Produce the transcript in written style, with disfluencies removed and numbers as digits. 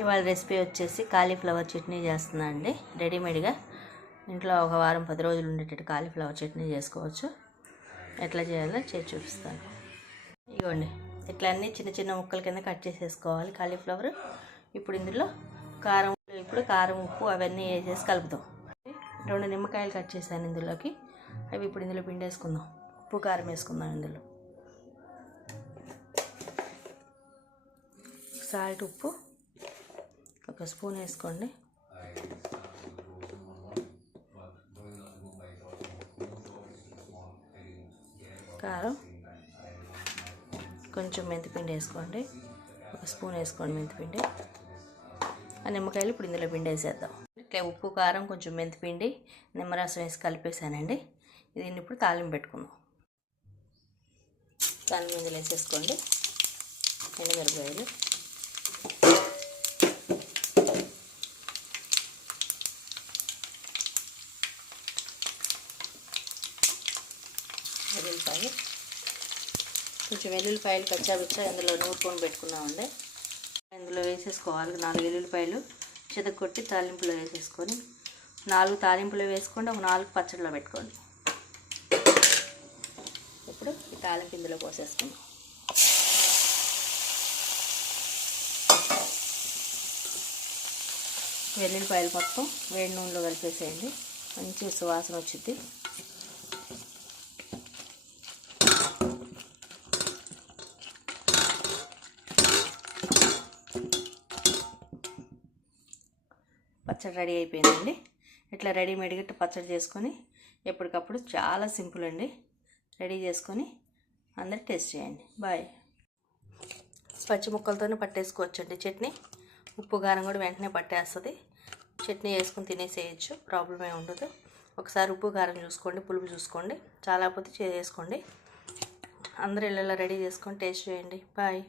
ఇవాళ రెసిపీ వచ్చేసి కాలీఫ్లవర్ చట్నీ చేస్తున్నా అండి. రెడీమేడ్గా ఇంట్లో ఒక వారం 10 రోజులు ఉండేటట్టు కాలీఫ్లవర్ చట్నీ చేసుకోవచ్చు. ఎట్లా చేయాలో చేసి చూపిస్తాను. ఇవ్వండి, ఇట్లా అన్నీ చిన్న చిన్న ముక్కల కింద కట్ చేసేసుకోవాలి కాలీఫ్లవర్. ఇప్పుడు ఇందులో కారం ఉప్పు అవన్నీ వేసేసి కలుపుతాం. 2 నిమ్మకాయలు కట్ చేశాను ఇందులోకి. అవి ఇప్పుడు ఇందులో పిండేసుకుందాం. ఉప్పు కారం వేసుకుందాం. ఇందులో సాల్ట్, ఉప్పు 1 స్పూన్ వేసుకోండి. కారం, కొంచెం మెంతిపిండి వేసుకోండి. 1 స్పూన్ వేసుకోండి మెంతిపిండి. ఆ నిమ్మకాయలు ఇప్పుడు ఇందులో పిండి వేసేద్దాం. ఇట్లా ఉప్పు, కారం, కొంచెం మెంతిపిండి, నిమ్మరసం వేసి కలిపేసానండి. దీన్ని ఇప్పుడు తాలింపు పెట్టుకుందాం. తాలింపు ఇందులో వేసేసుకోండి. ఎండుమిరపకాయలు, వెల్లుల్లిపాయలు, కొంచెం వెల్లుల్లిపాయలు కచ్చాబిచ్చా ఇందులో నూరుకొని పెట్టుకున్నామండి. ఇందులో వేసేసుకోవాలి. 4 వెల్లుల్లిపాయలు చితగొట్టి తాలింపులో వేసేసుకొని 4 తాలింపులో వేసుకోండి. ఒక 4 పచ్చడిలో పెట్టుకోండి. ఇప్పుడు ఈ తాలింపు ఇందులో పోసేసుకుందాం. వెల్లుల్లిపాయలు మొత్తం వేడి నూనెలో కలిపేసేయండి. మంచి సువాసన వచ్చింది. పచ్చడి రెడీ అయిపోయిందండి. ఇట్లా రెడీమేడ్గా పచ్చడి చేసుకొని ఎప్పటికప్పుడు చాలా సింపుల్ అండి. రెడీ చేసుకొని అందరు టేస్ట్ చేయండి. బాయ్. పచ్చి ముక్కలతోనే పట్టేసుకోవచ్చండి చట్నీ. ఉప్పు కారం కూడా వెంటనే పట్టేస్తుంది. చట్నీ వేసుకొని తినేసేయచ్చు, ప్రాబ్లం ఏమి ఉండదు. ఒకసారి ఉప్పు కారం చూసుకోండి, పులుపు చూసుకోండి. చాలా పోతే చేసుకోండి. అందరూ ఇళ్ళలో రెడీ చేసుకొని టేస్ట్ చేయండి. బాయ్.